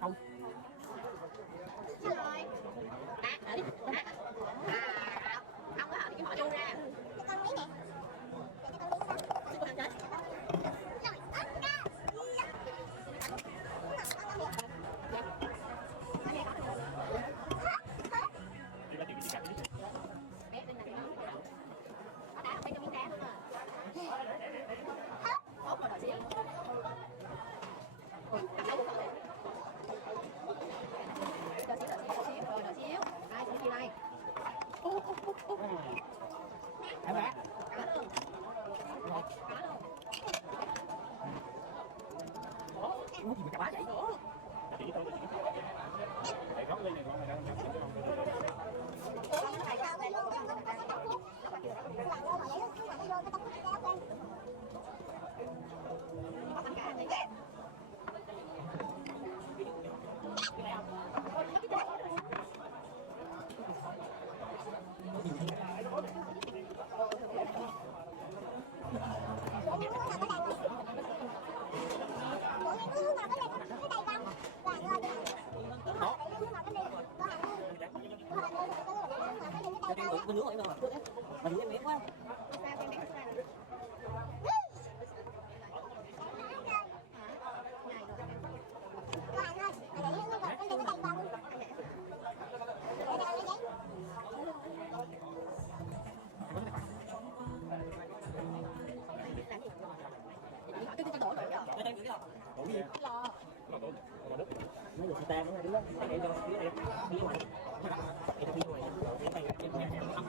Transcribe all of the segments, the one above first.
Không. Rồi. À, đi. Không có hả thì họ chu ra. Con mấy nè. Để cho con đi sao? Con ăn chết. Rồi, ớt ra. Bé bên này nó đá phải cho miếng đá luôn à. Tốt rồi đợi xíu. Ui, cầm đâu cũng được. Đợi xíu. Đây, xuống kia đây. Em bé. Cá luôn. Uống gì mà cá vậy? Chỉ tôi để gót lên này con này đâu nhập cho con. Thầy sao đây luôn, nó có tóc luôn. Nó làm vô mà vậy luôn, nó vô cái tóc của kéo lên. Có con cá này. Con nước rồi mà. Mà em bé quá. Đổ gì? Lò. Nó được tan nó đứng đó, để cho phía ngoài. Để cho phía ngoài. Để tay trên nhà em không.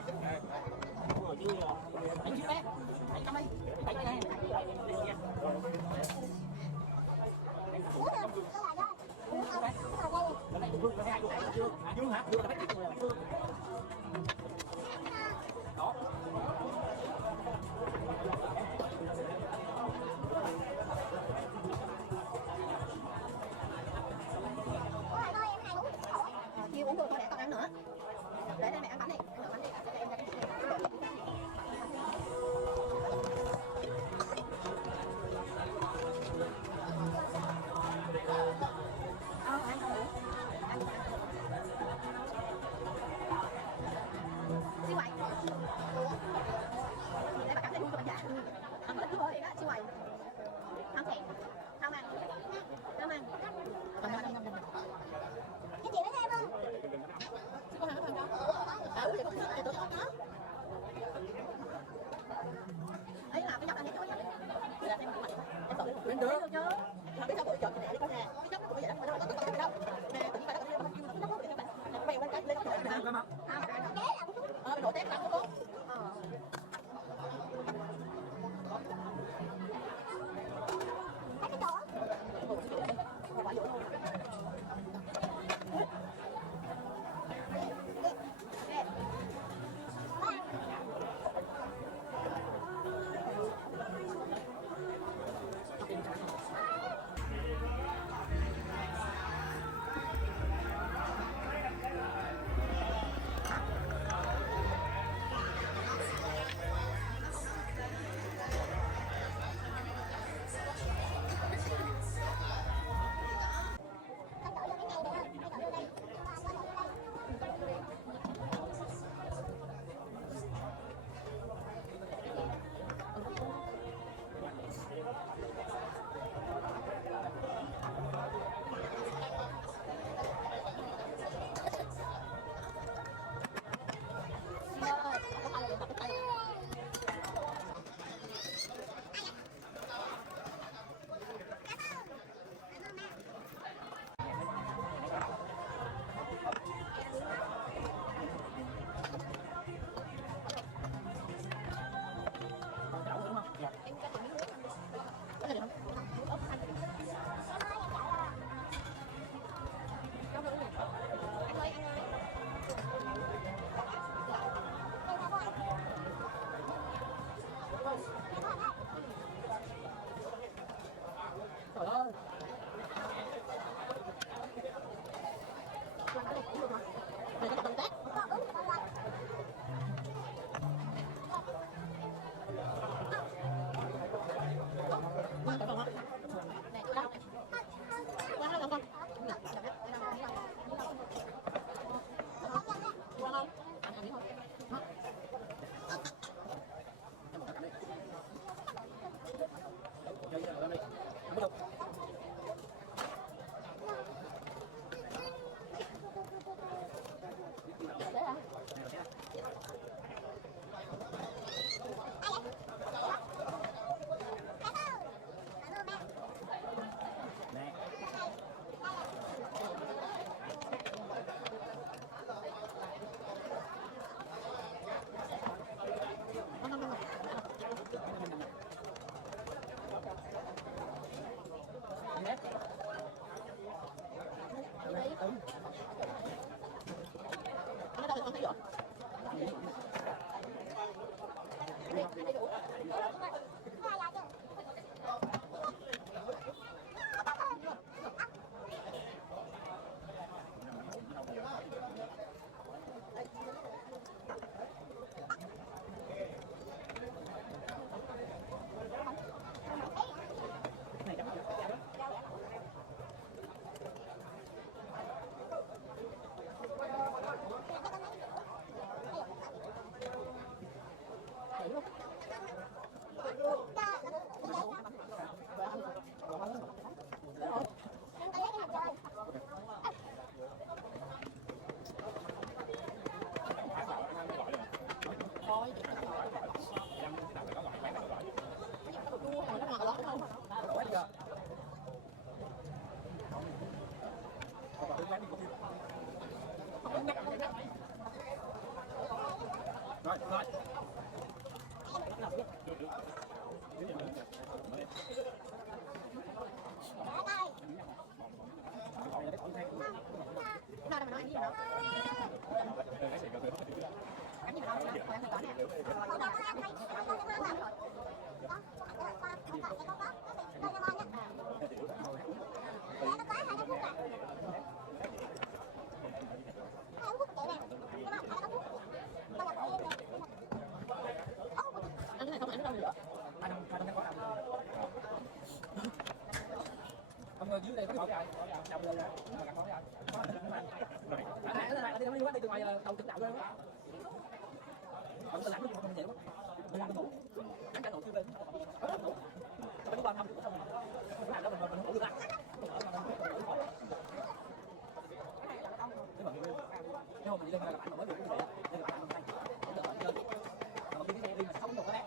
Đúng rồi chứ. Anh chứ bé. Anh come đi. Anh đây này. Uống hả? Có lại đó. Uống không? Có lại đây. Vương là hai luôn chưa? Dương hả? Dương là phải chịu rồi. Vương. Đó. Chiêu uống được thôi để con ăn nữa. Để đây mẹ ăn bánh đi. Ăn bánh đi. Để em ra cái ăn thử. Siêu quậy. Để bà cắm lên luôn cho bạn dạ. Ăn ít thôi đó, siêu quậy. Không thèm. Không ăn. Không ăn. Cái gì nữa em không? Con ăn cái đó. Thì con thì tôi có. Ấy là cái dọc ăn cái chỗ này. Là em tự lên được chứ. Không biết sao tôi chọn cái này đi con nè. Cái dốc của vậy đó, đâu có đâu. Nè, tự nhiên phải nó nó để cho bạn. Bèo lên cái lên cái chỗ này. Đổ tép lắm luôn. Cái chỗ. Không phải luôn. Ông dưới đây có bỏ ra chồng lên là gặp bỏ ra đi từ ngoài đầu trực đạo lên ông ta làm cái gì không vậy mình làm cái ngủ ăn cái ngủ chưa về ngủ cho nó qua thăm xong rồi làm đó mình ngủ được ăn nhưng mà mình lên là bạn mới được như vậy nên là bạn không hay để tự chơi mà khi cái đi mà không được cái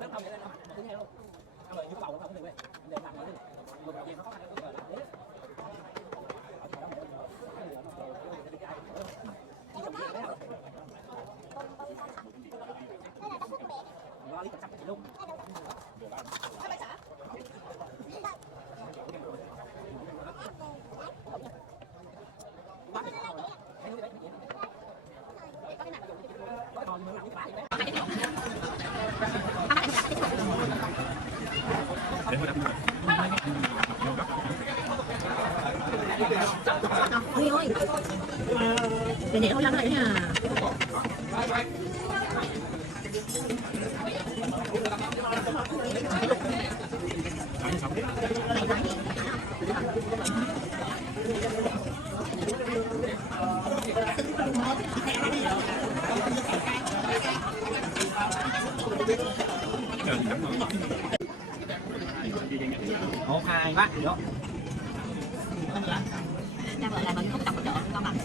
nó không vậy đâu thứ hai luôn ăn rồi nhu cầu nó không được về để làm rồi mình về nó có cái là làm đấy lo lý sắp luôn Huy ơi, để nè, thôi lăn lại nha. một hai bác đó Đang gọi là mình không tập ở chợ ngon lành.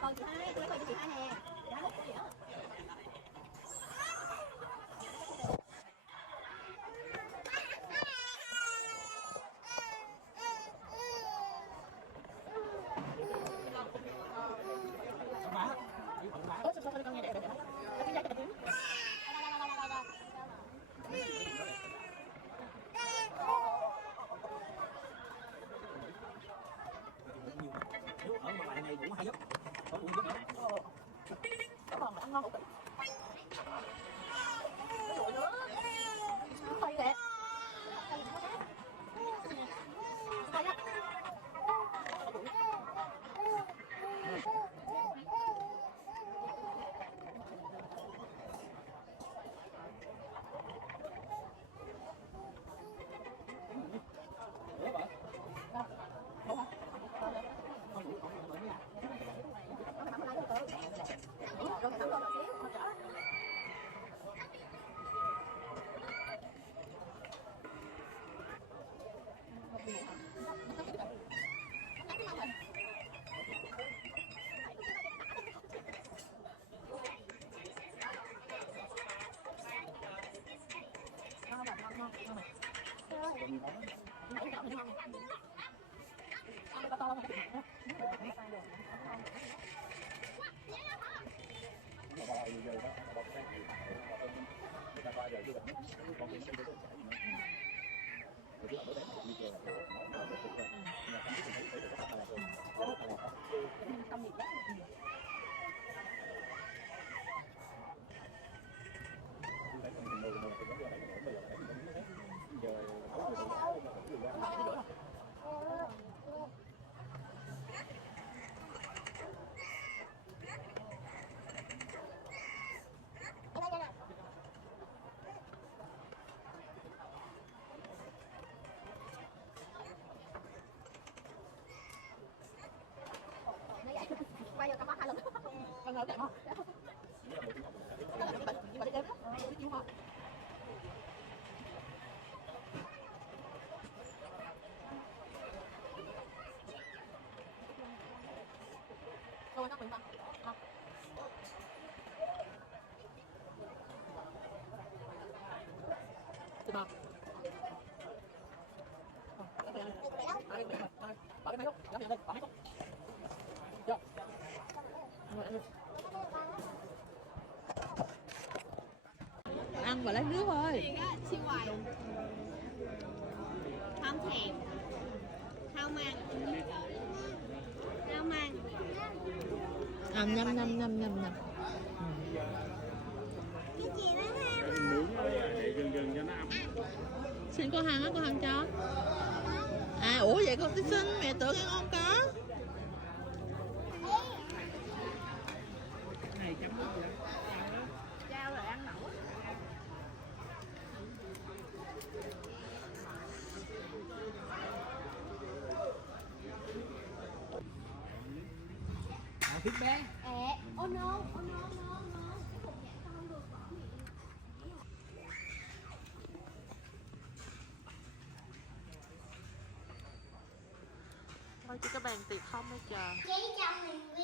Còn chị hai, tôi lấy chị hai nè. ở ngoài này ngủ hay giấc có ngủ giấc Còn mà ăn ngon cũng thôi kìa. quay vào cắm mắt 2 lần con ngồi đẹp không đó là cái bệnh đi đêm đó đi chịu không rồi nó mình bằng được không bỏ cái máy lúc bỏ cái máy lúc chưa ăn và lấy nước thôi siêu hoài không thèm không ăn không ăn nhâm nhâm nhâm nhâm nhâm cái gì đó em nướng để gần cho nó âm. xin cô Hằng á, cô Hằng cho ủa vậy con xin mẹ tưởng ăn không có Này chấm nước vậy. trao rồi ăn nổi Thịt bé. oh no oh no no no cái cục nhãn con được bỏ miệng thôi chứ có bàn tiệc không hay chờ giấy trong mình